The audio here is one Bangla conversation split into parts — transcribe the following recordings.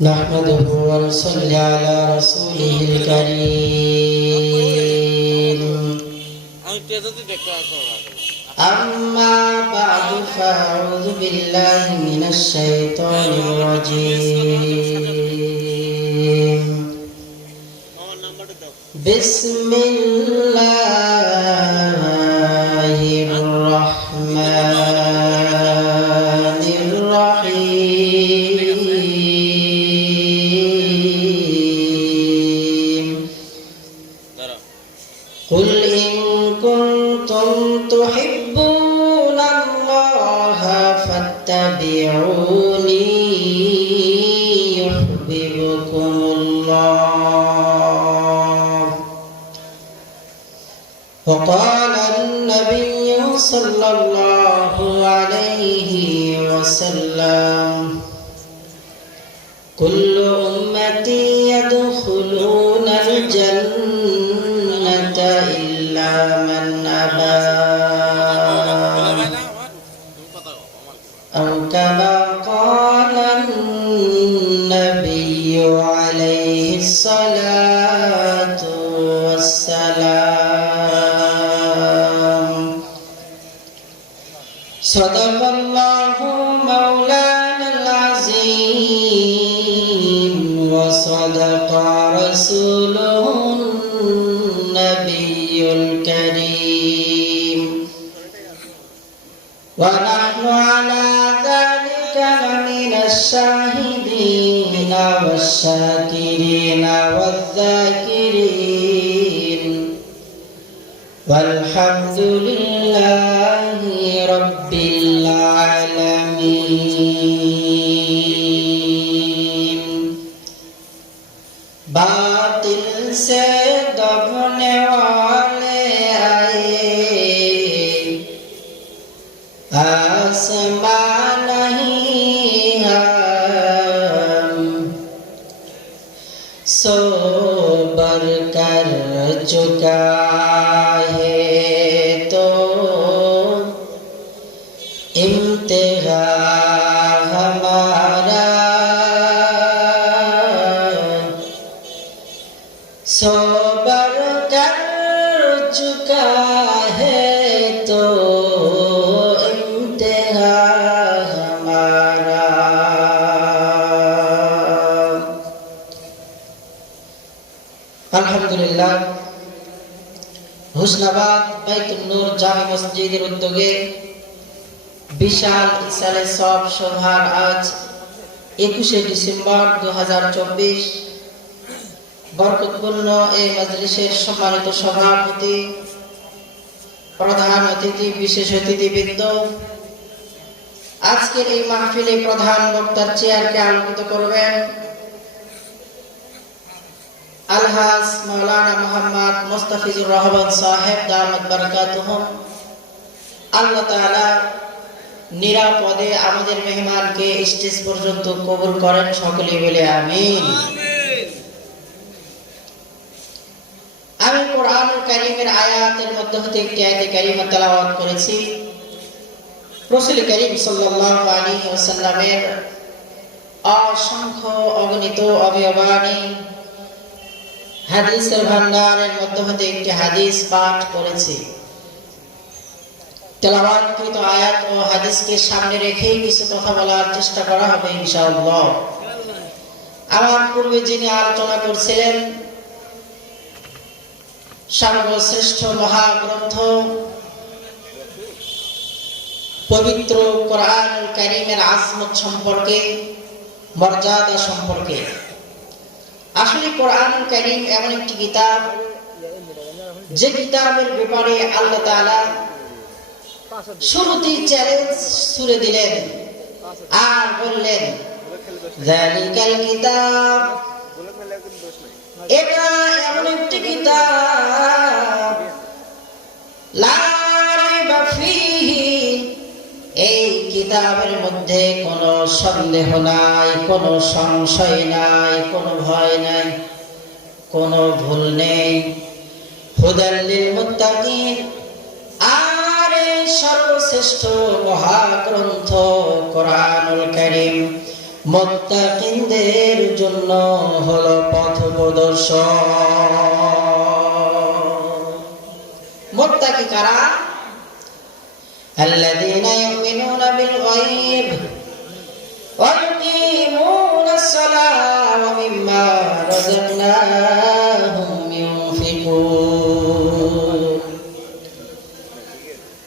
نحمده ونصلي على رسوله الكريم أما بعد فأعوذ بالله من الشيطان الرجيم بسم الله الرحمن الرحيم قل إن كنتم تحبون الله فاتبعوني يحببكم الله وقال النبي صلى الله عليه وسلم كل أمتي يدخلون الجنة إلا من أبى أو كما قال النبي عليه الصلاة والسلام صدق الله مولانا العظيم وصدق رسوله النبي الكريم ونحن على ذلك لمن الشاهدين والشاكرين والذاكرين والحمد لله رب العالمين बातिल से दबने वाले आए आसमां नहीं हम सोबर कर चुका है तो इम्तिहा हमारा सोबर कर चुका है तो इम्तिहा हमारा अल्हम्दुलिल्लाह हुस्नाबाद बैतुल नूर জামে মসজিদের উদ্যোগে বিশাল ইসালে সব সভার আজ 21শে ডিসেম্বর 2024 বরকতপূর্ণ এই মজলিসের সম্মানিত সভাপতি প্রধান অতিথি বিশেষ অতিথিবৃন্দ আজকের এই মাহফিলে প্রধান বক্তার চেয়ারকে আলোকিত করবেন আলহাজ মাওলানা মোহাম্মদ মুস্তাফিজুর রহমান সাহেব দামাত বারাকাতুহুম আল্লাহ তাআলা নিরাপদে আমাদের মেহমানকে স্টেজ পর্যন্ত কবুল করেন সকলেই বলে আমিন আমি কোরআনুল কারীমের আয়াতের মধ্যে হতে একটি আয়াতে কারীমা তেলাওয়াত করেছি রাসূল করিম সাল্লাল্লাহু আলাইহি ওয়াসাল্লামের অসংখ্য অগণিত অবয়বাণী হাদিসের ভান্ডারের মধ্যে হতে একটি হাদিস পাঠ করেছি তেলাওয়াতকৃত আয়াত ও হাদিসকে সামনে রেখে কিছু কথা বলার চেষ্টা করা হবে ইনশাআল্লাহ আমার পূর্বে যিনি আলোচনা করছিলেন সর্বশ্রেষ্ঠ মহাগ্রন্থ পবিত্র কোরআনুল কারীমের আজমত সম্পর্কে মর্যাদা সম্পর্কে আসলে কোরআনুল কারীম এমন একটি কিতাব যে কিতাবের ব্যাপারে আল্লাহ তাআলা শুরুতেই চ্যালেঞ্জ ছুড়ে দিলেন আর বললেন যালিকাল কিতাব এটা এমন একটি কিতাব লা রাইবা ফীহি এই কিতাবের মধ্যে কোনো সন্দেহ নাই কোনো সংশয় নাই কোনো ভয় নাই কোনো ভুল নেই হুদাল লিল মুত্তাকিন আর এই সর্বশ্রেষ্ঠ মহাগ্রন্থ কোরআনুল কারীম মুত্তাকিনদের জন্য হলো পথ প্রদর্শক। মুত্তাকি কারা? আল্লাযীনা ইউমিনুনা বিল গায়ব ওয়া ইউকিমুনাস সালাতা ওয়া মিম্মা রাযাকনাহুম ইউনফিকুন।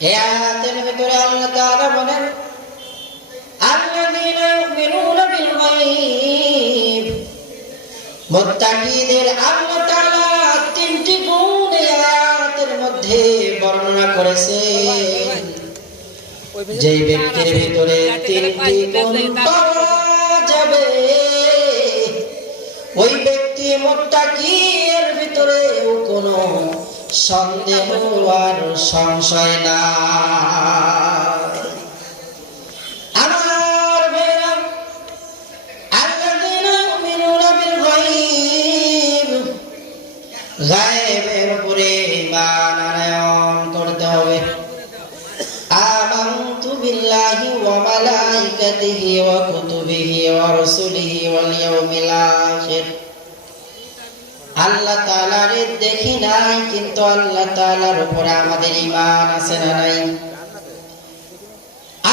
এই আয়াতের ভিতরে আল্লাহ তাআলা বলেন আল্লাযীনা ইউমিনুনা বিল গায়ব, মুত্তাকিদের আল্লাহ তাআলা তিনটি গুণ এই আয়াতের মধ্যে বর্ণনা করেছেন। যে ব্যক্তির ভিতরে তিনটি গুণ পাওয়া যাবে ওই ব্যক্তি মুত্তাকি, এর ভিতরে কোনো সন্দেহ আর সংশয় না। আমার ভাইরা, আল্লাযীনা ইউমিনুনা বিল গায়ব, গায়বের উপরে ঈমান আনয়ন করতে হবে। আমানতু বিল্লাহি ওয়া মালাইকাতিহি ওয়া কুতুবিহি ওয়া রাসূলিহি ওয়াল ইয়াউমিল আখির। আল্লাহ তাআলার দেখি নাই, কিন্তু আল্লাহ তাআলার উপরে আমাদের ঈমান আছে না নাই?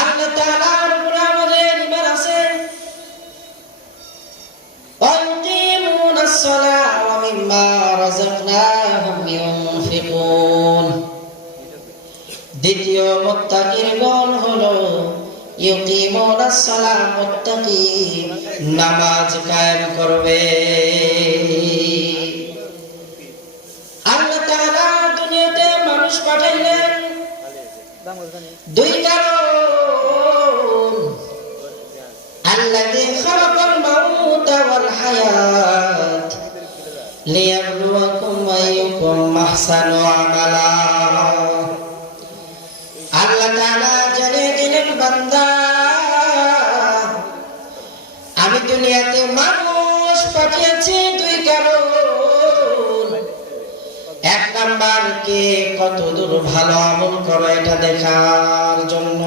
আল্লাহ তাআলার উপরে আমাদের ঈমান আছে। ওয়াকিমুনাস সালাতা ওয়া মিম্মা রাযাকনাহুম ইউনফিকুন। দ্বিতীয় মুত্তাকির গুণ হলো ইউকিমুনাস সালাত, মুত্তাকি নামাজ কায়েম করবে। আল্লাহ তাআলা দুনিয়াতে মানুষ পাঠাইলেন দুই কারণ। আল্লাযী খালাকাল মাউতা ওয়াল হায়াত লিয়াবলুয়াকুম আইয়ুকুম আহসানু আমালা। আল্লাহ তাআলা জানিয়ে দিলেন, বান্দা আমি দুনিয়াতে মানুষ পাঠিয়েছি দুই কারণ। এক নাম্বার, কে কতদূর ভালো আমল করে এটা দেখার জন্য।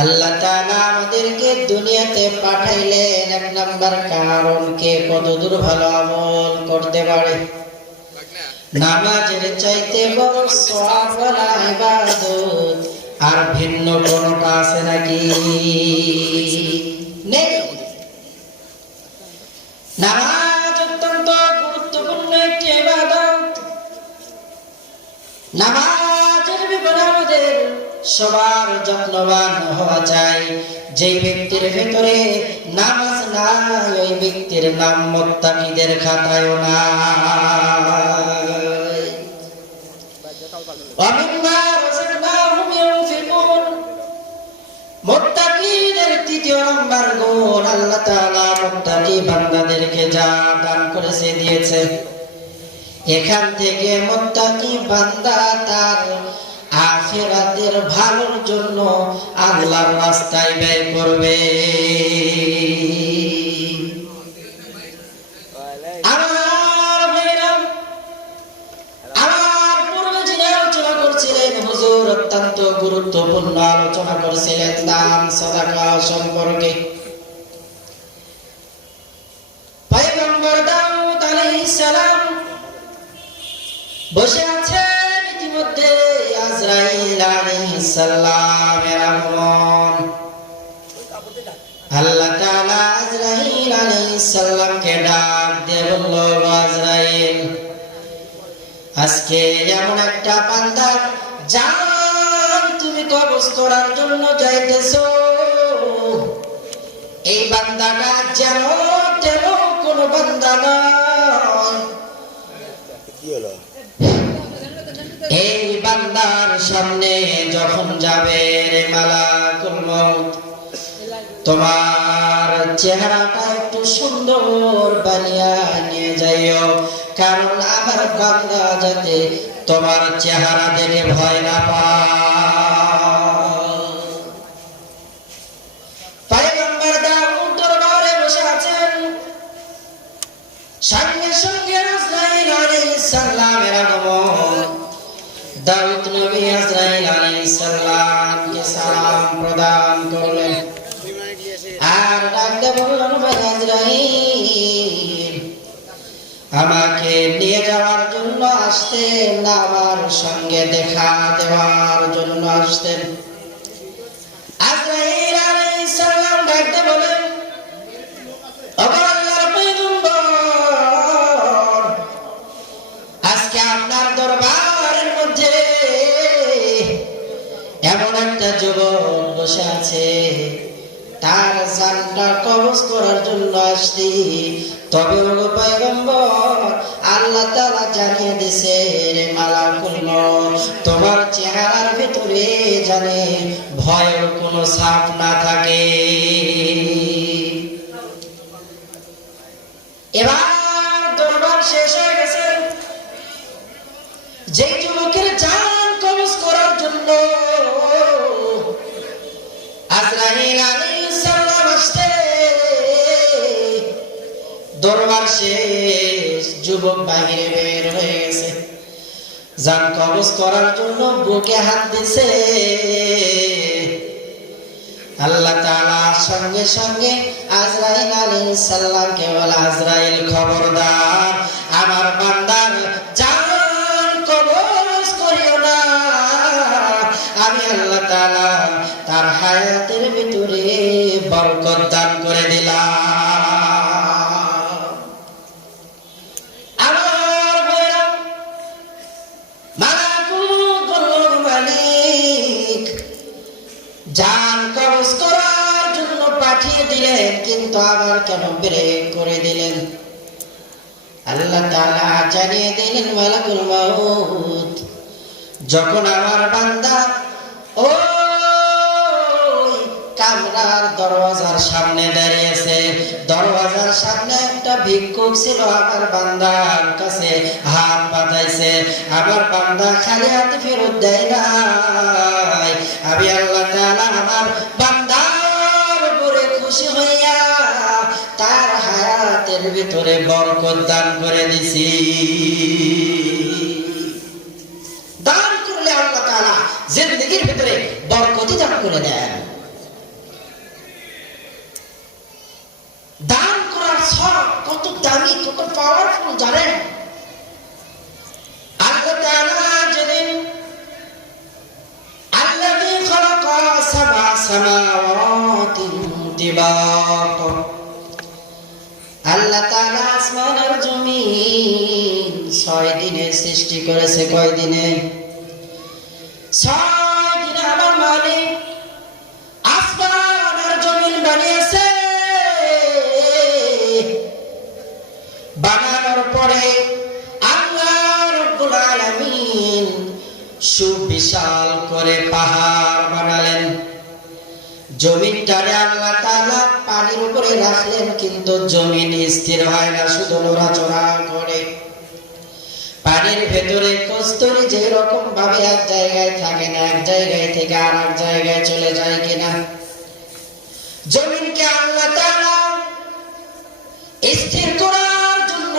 আল্লাহ তাআলা আমাদেরকে দুনিয়াতে পাঠাইলেন এক নাম্বার কারণ, কে কতদূর ভালো আমল করতে পারে। নামাজের চাইতে বড় সওয়াবওয়ালা ইবাদত আর ভিন্ন কোনটা আছে নাকি? নেই। নামাজ অত্যন্ত গুরুত্বপূর্ণ একটি ইবাদত। নামাজের ব্যাপারে আমাদের সবার যত্নবান হওয়া চাই। যে ব্যক্তির ভেতরে নামাজ নাই ওই ব্যক্তির নাম মুত্তাকিদের খাতায়ও নাই। ওয়া মিম্মা রাযাকনাহুম ইউনফিকুন, মুত্তাকিদের তৃতীয় নাম্বার গুণ, আল্লাহ তাআলা মুত্তাকি বান্দাদেরকে যা দান করেছে দিয়েছে, এখান থেকে মুত্তাকি বান্দা তার আখিরাতের ভালোর জন্য আল্লাহর রাস্তায় ব্যয় করবে। আমার ভাইরা, আমার পূর্বে যিনি আলোচনা করছিলেন হুজুর অত্যন্ত গুরুত্বপূর্ণ আলোচনা করছিলেন দান সাদাকা সম্পর্কে। পয়গম্বর দাউদ আলাইহিস সালাম বসে আছেন, ইতিমধ্যে আজরাইল আলাইহিস সালামের আগমন। আল্লাহ তাআলা আজরাইল আলাইহিস সালামকে ডাক দিয়ে বলল, আজরাইল আজকে এমন একটা বান্দা জান তুমি কবজ করার জন্য যাইতেছো, এই বান্দাটা যেন তেন কোন বান্দা নয়। এই বান্দার সামনে যখন যাবে রে মালাকুল মউত, তোমার চেহারাটা একটু সুন্দর বানিয়ে নিয়ে যাইও, কারণ আমার বান্দা যাতে তোমার চেহারা দেখে ভয় না পায়। পয়গম্বর দাউদ দরবারে বসে আছেন, সঙ্গে সঙ্গে আজরাইল আলাইহিস সালামের আগমন। দাউদ নবী আজরাইল আলাইহিস সালামকে সালাম প্রদান করলেন আর ডাকতে বললেন, আমাকে নিয়ে যাওয়ার জন্য আসতেন, আমার সঙ্গে দেখা দেওয়ার জন্য আসতেন। আজরাইল আলাইহিস সালাম ডাকতে বলেন, ওগো আল্লাহর পয়গম্বর, আজকে আপনার দরবারের মধ্যে এমন একটা যুবক বসে আছে, তার জানটা কবজ করার জন্য আসছি। তবে ওগো পয়গম্বর, আল্লাহ তাআলা জানিয়ে দিয়েছে রে মালাকুল মউত, তোমার চেহারার ভিতরে জানে ভয়ের কোনো ছাপ না থাকে। এবার দরবার শেষ হয়ে গেছে। যেই যুবকের জান কবজ করার জন্য আজরাইল আলাইহিস সালাম আসছে, দরবার শেষ, যুবক বাহিরে বের হয়ে গেছে। জান কবজ করার জন্য বুকে হাত দিছে। আল্লাহ তাআলা সঙ্গে সঙ্গে আজরাইল আলাইহিস সালামকে বলে, আজরাইল খবরদার, আমার বান্দার জান কবজ করিও না। আমি আল্লাহ তাআলা তার হায়াতের ভিতরে বরকত দান করে দিলাম। আমার ভাইরা, মালাকুল মউত মালিক জান কবজ করার জন্য পাঠিয়ে দিলেন, কিন্তু আবার কেন ব্রেক করে দিলেন? আল্লাহ তাআলা জানিয়ে দিলেন, মালাকুল মউত যখন আমার বান্দা ওই কামরার দরওয়াজার সামনে দাঁড়িয়েছে, দরওয়াজার সামনে একটা ভিক্ষুক ছিল, আমার বান্দার কাছে হাত পাতাইছে। আমার বান্দা খালি হাতে ফেরত দেয় নাই। আমি আল্লাহ তাআলা আমার বান্দার উপরে খুশি হইয়া তার হায়াতের ভিতরে বরকত দান করে দিছি। দান করলে আল্লাহ তাআলা জিন্দেগির ভিতরে বরকত দান করে দেন। দান করার সব কত দামি, কত পাওয়ারফুল জানেন? আল্লাহ তাআলা যেদিন আল্লাযী খালাকা সাবআ সামাওয়াতিন তিবাকা, আল্লাহ তাআলা আসমান আর জমিন 6 দিনে সৃষ্টি করেছে। কয় দিনে? 6 দিনে আমার মালিক আসমান আর জমিন বানিয়েছে। বানানোর পরে আল্লাহ রাব্বুল আলামিন সুবিশাল করে পাহাড় বানালেন। জমিনটারে আল্লাহ তাআলা পানির উপরে রাখলেন, কিন্তু জমিন স্থির হয় না, শুধু নড়াচড়া করে। পানির ভেতরে কস্তুরী যে রকম ভাবে এক জায়গায় থাকে না, এক জায়গায় থেকে আর এক জায়গায় চলে যায় কিনা। জমিনকে আল্লাহ তাআলা স্থির করার জন্য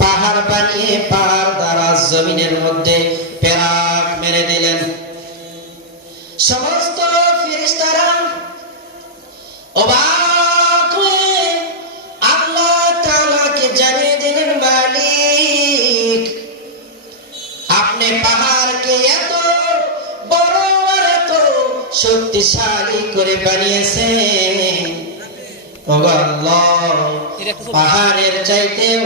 পাহাড় বানিয়ে পাহাড় দ্বারা জমিনের মধ্যে পেরাক মেরে দিলেন। সমস্ত ফেরেশতারা অবাক হয়ে আল্লাহ তাআলাকে জানিয়ে দিলেন, মালিক আপনি পাহাড়কে এত বড় আর এত শক্তিশালী করে বানিয়েছেন। ওগো আল্লাহ, পাহাড়ের চাইতেও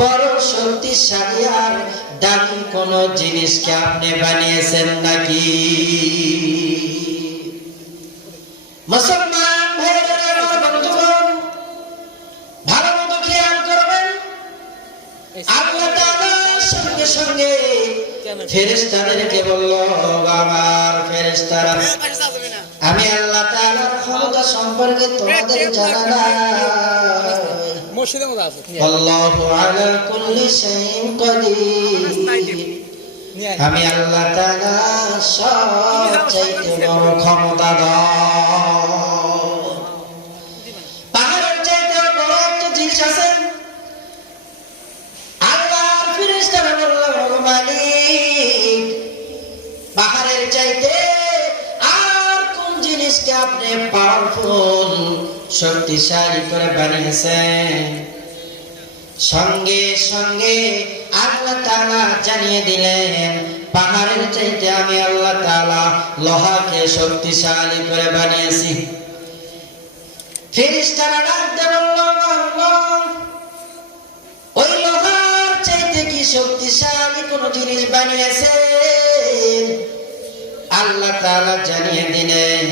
বড় শক্তিশালী আর দামি কোন জিনিসকে আপনি বানিয়েছেন নাকি? মুসলমান ভাইরা, বন্ধুগণ, ভালো মতো খেয়াল করবেন। আল্লাহ তাআলা সঙ্গে সঙ্গে ফেরেশতাদেরকে বলল, আমার ফেরেশতারা, আমি আল্লাহ তাআলার ক্ষমতা সম্পর্কে তোমাদের জানা নাই। আল্লাহু আলা কুল্লি শাইইন কাদির, আমি আল্লাহ তাআলা সবচাইতে বড় ক্ষমতাধর। পাহাড়ের চাইতে বড় একটা জিনিস আছে। আল্লাহর ফেরেশতারা বলল, মালিক পাহাড়ের চাইতে আর কোন জিনিস জিনিসকে আপনি পাওয়ারফুল শক্তিশালী করে বানিয়েছেন। সঙ্গে সঙ্গে আল্লাহ তাআলা জানিয়ে দিলেন, পাহাড়ের চাইতে আমি আল্লাহ তাআলা লোহাকে শক্তিশালী করে বানিয়েছি। ফেরেশতারা ডাকতে বলল, আল্লাহ, ওই লোহার চাইতে কি শক্তিশালী কোন জিনিস বানিয়েছেন? আল্লাহ তাআলা জানিয়ে দিলেন,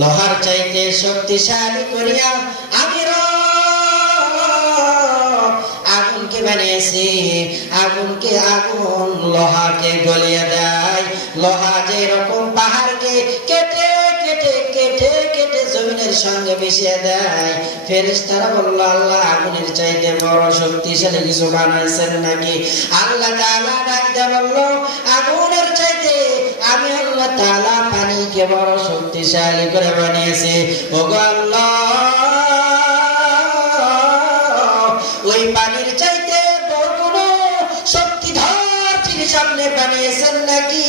লোহার চাইতে শক্তিশালী করিয়া আমি আগুনকে বানিয়েছি। আগুনকে আগুন লোহাকে গলিয়ে দেয়। লোহা যেরকম পাহাড়কে কেটে কেটে কেটে কেটে জমিনের সঙ্গে মিশিয়ে দেয়, ফেরেশতারা বলল, আল্লাহ আগুনের চাইতে বড় শক্তিশালী কিছু বানাইছেন নাকি? আল্লাহ তাআলা ডাকতে বলল, আগুনের চাইতে আমি আল্লাহ তাআলা পানিকে বড় শক্তিশালী করে বানিয়েছি। ওগো আল্লাহ, ওই পানির চাইতে বড় কোন শক্তিধর জিনিস আপনি বানিয়েছেন নাকি?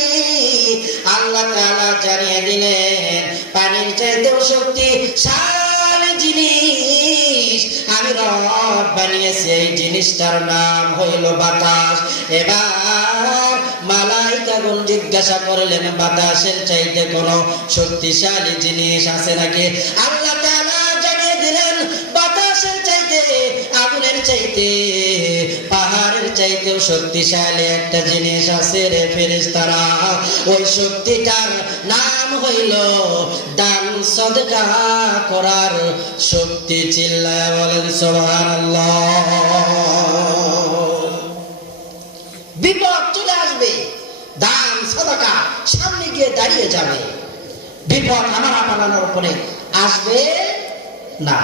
আল্লাহ তাআলা জানিয়ে দিলেন, পানির চাইতেও শক্তিশালী জিনিস আমি রব বানিয়েছি। এই জিনিসটার নাম হইল বাতাস। এবার মালাইকাগণ জিজ্ঞাসা করলেন, বাতাসের চাইতে কোন শক্তিশালী জিনিস আছে নাকি? আল্লাহ তাআলা জানিয়ে দিলেন, বাতাসের চাইতে, আগুনের চাইতে, পাহাড়ের চাইতেও শক্তিশালী একটা জিনিস আছে রে ফেরেশতারা। ওই শক্তিটার নাম হইল দান সদকা করার শক্তি। চিল্লায় বলেন সুবহানাল্লাহ। বিপদ চলে আসবে, দান সদকা সামনে গিয়ে দাঁড়িয়ে যাবে, বিপদ আমার আপনার উপরে আসবে না।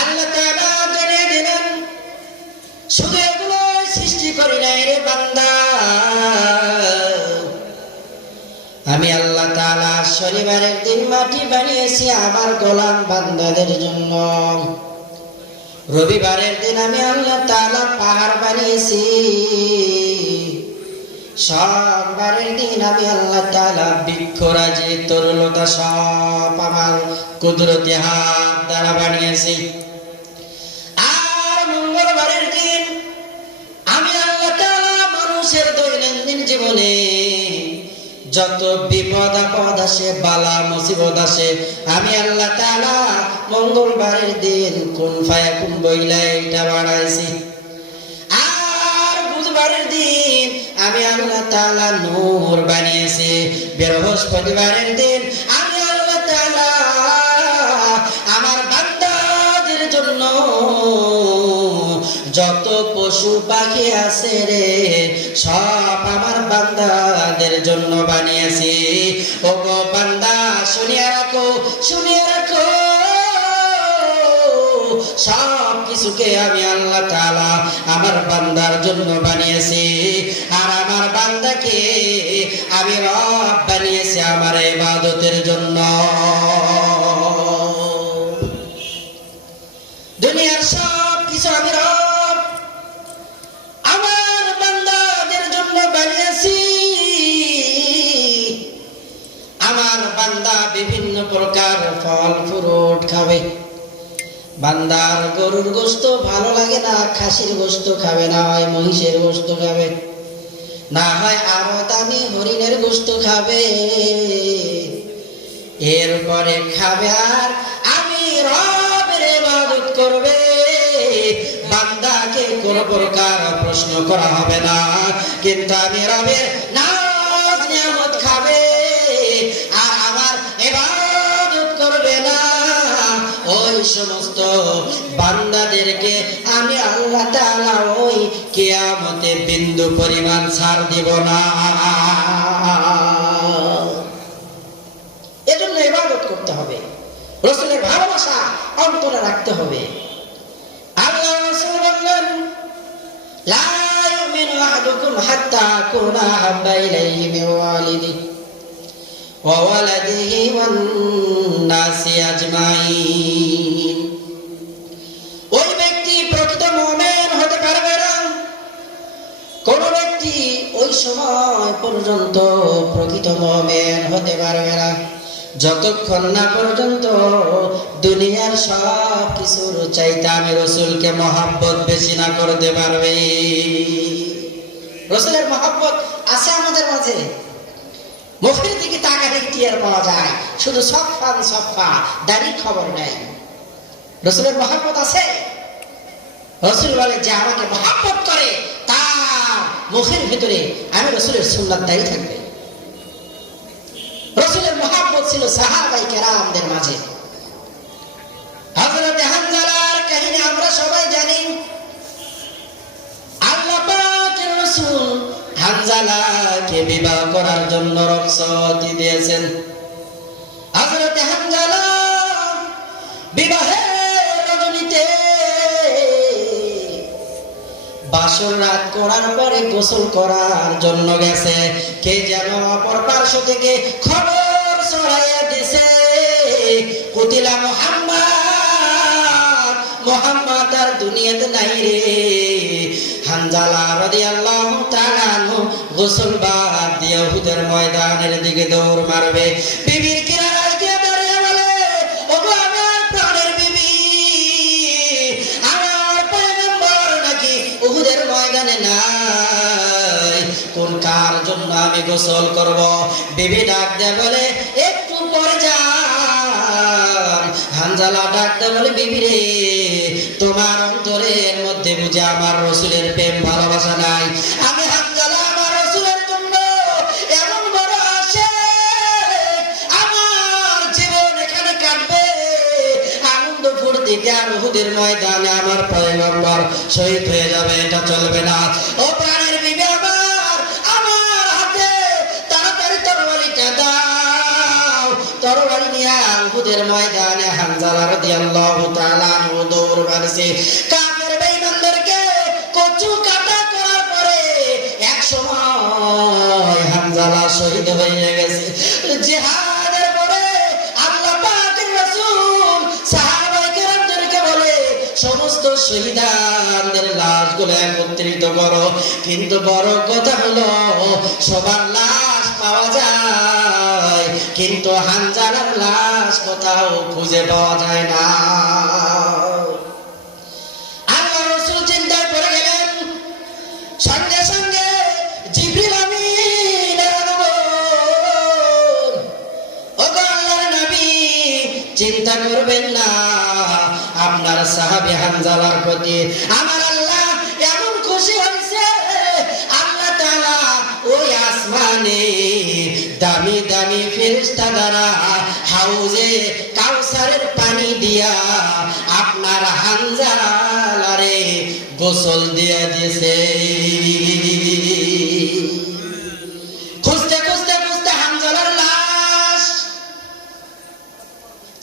আল্লাহ তাআলা জানিয়ে দিলেন, শুধু এগুলো সৃষ্টি করি নাই রে বান্দা, আমি আল্লাহ তাআলা শনিবারের দিন মাটি বানিয়েছি আমার গোলাম বান্দাদের জন্য। রবিবারের দিন আমি আল্লাহ তাআলা পাহাড় বানিয়েছি। সোমবারের দিন আমি আল্লাহ তাআলা বৃক্ষরাজি তরুলতা সব আমার কুদরতি হাত দ্বারা বানিয়েছি। আর মঙ্গলবারের দিন আমি আল্লাহ তাআলা মানুষের দৈনন্দিন জীবনে যত বিপদ আপদ আসে, বালা মুসিবত আসে, আমি আল্লাহ তাআলা মঙ্গলবারের দিন কুন ফায়াকুন বইলা এটা বানাইছি। আর বুধবারের দিন আমি আল্লাহ তাআলা নূর বানিয়েছি। বৃহস্পতিবারের দিন আমি আল্লাহ তাআলা আমার বান্দাদের জন্য যত পশু পাখি আছে রে সব আমার বান্দাদের জন্য বানিয়েছি। ওগো বান্দা, শুনিয়া রাখো, শুনিয়া রাখো, সব কিছুকে আমি আল্লাহ তাআলা আমার বান্দার জন্য বানিয়েছি। আর আমার বান্দাকে আমি রব বানিয়েছি আমার ইবাদতের জন্য। দুনিয়ার সব কিছু আমি রব আমার বান্দাদের জন্য বানিয়েছি। আমার বান্দা বিভিন্ন প্রকার ফল ফ্রুট খাবে। বান্দার গরুর গোশত ভালো লাগে না, খাসির গোশত খাবে, না হয় মহিষের গোশত খাবে, না হয় আরো দামি হরিণের গোশত খাবে। এরপরে খাবে আর আমি রবের ইবাদত করবে। বান্দাকে কোন প্রকার প্রশ্ন করা হবে না, কিন্তু আমি রবের নাজ নিয়ামত খাবে আর আমার ইবাদত করবে না। ওই সমস্ত বান্দাদেরকে আমি আল্লাহ তাআলা ওই কিয়ামতে বিন্দু পরিমাণ ছাড় দিব না। এজন্য ইবাদত করতে হবে, রাসূলের ভালোবাসা অন্তরে রাখতে হবে। আল্লাহ রাসূল বললেন, লা ইউমিনু আহাদুকুম হাত্তা আকুনা আহাব্বা ইলাইহি মিন ওয়ালিদিহি ওয়া ওয়ালাদিহি ওয়ান নাসি আজমাইন। ওই ব্যক্তি প্রকৃত মুমিন হতে পারবে না, কোন ব্যক্তি ওই সময় পর্যন্ত প্রকৃত মুমিন হতে পারবে না যতক্ষণ না পর্যন্ত দুনিয়ার সব কিছুর চাইতে আমি রসুলকে মহব্বত বেশি না করতে পারবে। রসুলের মহব্বত আছে আমাদের মাঝে, মুখের দিকে তাকালে টিয়ার পাওয়া যায়, শুধু সফান সফা দাঁড়িয়ে খবর নেই। রসুলের মহব্বত আছে। রসুল বলে যে আমাকে মহব্বত করে তার মুখের ভিতরে আমি রসুলের সুন্নাত দাঁড়িয়ে থাকবে। রসুলের মহব্বত ছিল সাহাবায়ে কেরামদের মাঝে। হযরত হানজালার কাহিনী আমরা সবাই জানি। আল্লাহ পাকের রাসূল হানজালাকে বিবাহ করার জন্য রুখসতি দিয়েছেন। হযরত হানজালা বিবাহের রজনীতে বাসর রাত করার পরে গোসল করার জন্য গেছে। কে যেন অপর পার্শ্ব থেকে খবর ছড়াইয়া দিছে, কুতিলা মুহাম্মদ, মুহাম্মদ আর দুনিয়াতে নাই রে। হানজালা রাদিয়াল্লাহু তাআলা আনহু গোসল বাদ দিয়ে উহুদের ময়দানের দিকে দৌড় মারবে। বিবির কিনারায় গিয়ে দাঁড়িয়ে বলে, ওগো আমার প্রাণের বিবি, আমার পয়গম্বর নাকি উহুদের ময়দানে নাই, কোন কার জন্য আমি গোসল করব? বিবি ডাক দেয় বলে, একটু পরে যান। হানজালা ডাক দেয় বলে, বিবি রে, তোমার অন্তরের মধ্যে বুঝে আমার রসুলের প্রেম ভালোবাসা নাই? আমি হানজালা আমার রসুলের জন্য এমন বড় আসে, আমার জীবন এখানে কাটবে আনন্দ ফুর্তিতে, আর উহুদের ময়দানে আমার পয়গম্বর শহীদ হয়ে যাবে, এটা চলবে না। ও প্রাণের বিবি আমার, আমার হাতে তাড়াতাড়ি তরবারিটা দাও। তরবারি নিয়ে উহুদের ময়দানে হানজালা রাদিয়াল্লাহু তাআলা আনহু দৌড় মারছে। কাফের বেঈমানদেরকে কচু কাটা করার পরে এক সময় হানজালা শহীদ হয়ে গেছে। জিহাদের পরে আল্লাহ পাকের রাসূল সাহাবায়ে কেরামদেরকে বলে, সমস্ত শহীদদের লাশগুলো একত্রিত করো। কিন্তু বড় কথা হলো সবার লাশ পাওয়া যায়, কিন্তু হানজালার লাশ কোথাও খুঁজে পাওয়া যায় না। আল্লাহ রাসূল চিন্তায় পড়ে গেলেন। সঙ্গে সঙ্গে জিবরিল আমিন আগমন। ওগো আল্লাহর নবী, চিন্তা করবেন না, আপনার সাহাবী হানজালার প্রতি আমার আল্লাহ এমন খুশি হয়েছে, আল্লাহ তাআলা ওই আসমানে দামি দামি ফেরেশতা দ্বারা হাউজে কাউসারের পানি দিয়া আপনার হানজালারে গোসল দিয়া দিয়েছে। খুঁজতে খুঁজতে খুঁজতে হানজালার লাশ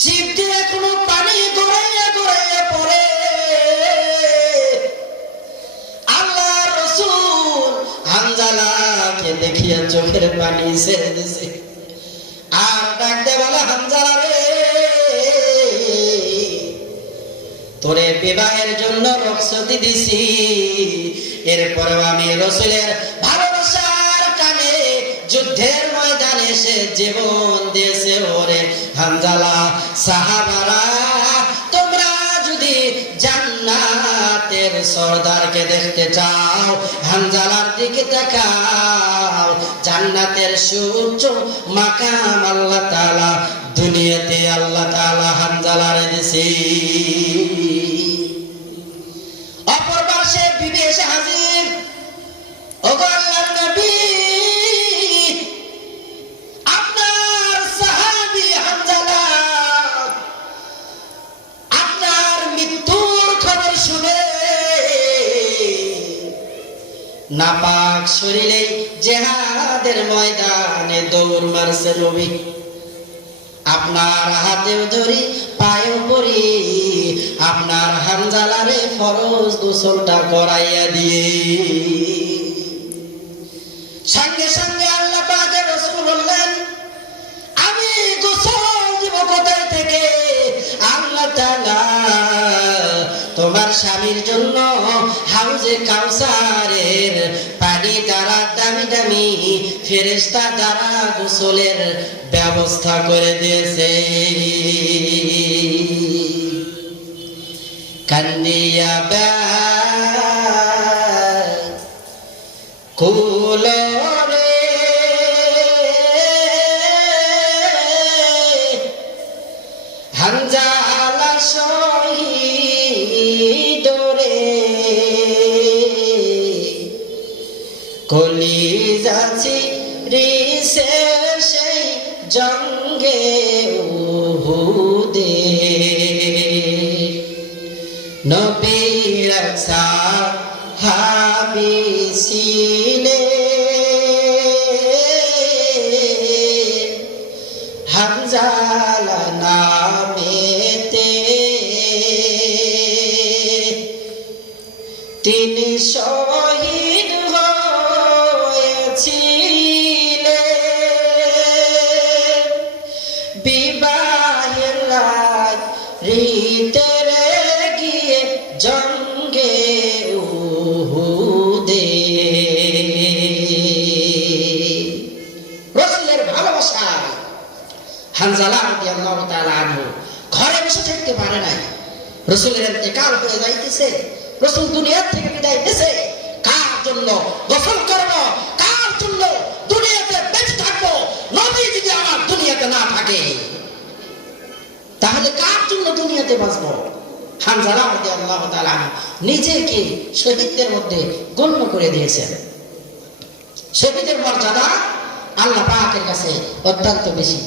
চিপ দিয়ে কোনো পানি গড়াইয়া গড়াইয়া পড়ে। আল্লাহ রাসূল হানজালাকে দেখিয়া চোখের পানি ছেড়ে দিছে, আর ডাকতে বলে, হানজালা রে, তোরে বিবাহের জন্য রুখসতি দিছি, এরপরেও আমি রসুলের ভালোবাসার টানে যুদ্ধের ময়দানে এসে জীবন দিয়েছে। ওরে হানজালা, সাহাবারা তোমরা যদি জান্নাতের সরদারকে দেখতে চাও, হানজালার দিকে তাকাও। জান্নাতের সুউচ্চ মাকাম আল্লাহ তাআলা দুনিয়াতে আল্লাহ তাআলা হানজালারে দিয়েছে। অপর পাশে বিবি এসে হাজির। ওগো আল্লাহর নবী, আপনার সাহাবী হানজালা আপনার মৃত্যুর খবর শুনে নাপাক শরীরে জিহাদের ময়দানে দৌড় মারছে নবী। আপনার হাতেও ধরি পায়েও পড়ি আপনার হানজালারে ফরজ গোসলটা করাইয়া দিয়ে। সঙ্গে সঙ্গে আল্লাহ পাকের রাসূল বললেন, আমি গোসল দিব কোথায় থেকে? আল্লাহ তাআলা তোমার স্বামীর জন্য হাউজে কাউসারের পানি দ্বারা দামি দামি আমি ফেরেশতা দ্বারা গোসলের ব্যবস্থা করে দিয়েছে। কান্দিয়া কুলরে হানজালা শহীদ রে কলিজা চিরিছে সেই জঙ্গে উহুদে নবীর সাহাবী ছিলেন হানজালা নামেতে, তিনি শহীদ হয়েছিলেন বিবাহের রাতে গিয়ে জঙ্গে উহুদে। রাসূলের ভালোবাসা হানজালা রাদিয়াল্লাহু তাআলা আনহু ঘরে বসে থাকতে পারে নাই। রাসূলের ইন্তেকাল হয়ে যাইতেছে, রাসূল দুনিয়া থেকে বিদায় নিছে। কার জন্য গোসল করব, কার জন্য দুনিয়াতে বেঁচে থাকবো? নবী যদি আমার দুনিয়াতে না থাকে তাহলে কার জন্য দুনিয়াতে বাঁচবো? হানজালা রাদিয়াল্লাহু তাআলা নিজেকে শহীদদের মধ্যে গণ্য করে দিয়েছেন। শহীদের মর্যাদা আল্লাহ পাকের কাছে অত্যন্ত বেশি।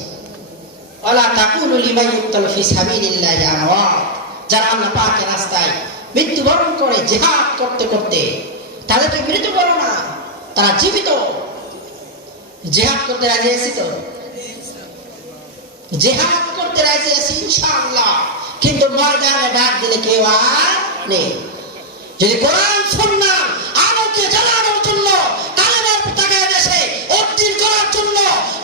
ওয়ালা তাকুলু লিমান ইউকতালু ফি সাবিলিল্লাহি আমওয়াত, যারা আল্লাহ পাকের রাস্তায় মৃত্যুবরণ করে জিহাদ করতে করতে, তাদেরকে মৃত করো না, তারা জীবিত। জিহাদ করতে রাজি আছি তো? জিহাদ করতে রাজি আছি ইনশাআল্লাহ, কিন্তু ময়দানে ডাক দিলে কেউ আর নেই। যদি কোরআন সুন্নাহ আলোকে জ্বালানোর জন্য, কালেমার পতাকা দেশে উত্তীর্ণ করার জন্য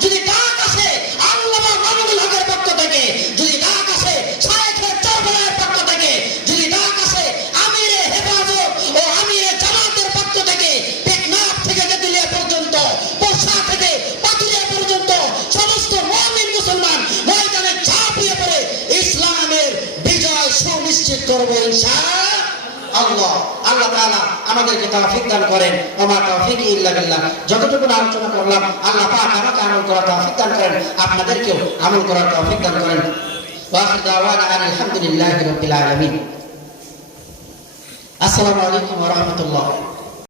যদি ডাক আসে আল্লামা মামুনুল হকের পক্ষ থেকে, যদি ডাক আসে শায়েখে চরবলার পক্ষ থেকে, যদি ডাক আসে আমিরে হেফাজত ও আমিরে জামাতের পক্ষ থেকে, টেকনাফ থেকে তেতুলিয়া পর্যন্ত, পোশা থেকে পাতুরিয়া পর্যন্ত সমস্ত মুমিন মুসলমান ময়দানে ঝাঁপিয়ে পড়ে ইসলামের বিজয় সুনিশ্চিত করব ইনশাআল্লাহ। আল্লাহ তাআলা আমাদেরকে তৌফিক দান করেন। ওমা তৌফিক ইল্লা বিল্লাহ। যতটুকু আলোচনা করলাম আল্লাহ পাক আমাকে আমল করার তৌফিক দান করেন, আপনাদেরকেও আমল করার তৌফিক দান করেন। ওয়া আখিরু দাওয়ানা আলহামদুলিল্লাহি রাব্বিল আলামিন। আসসালামু আলাইকুম ওয়া রাহমাতুল্লাহ।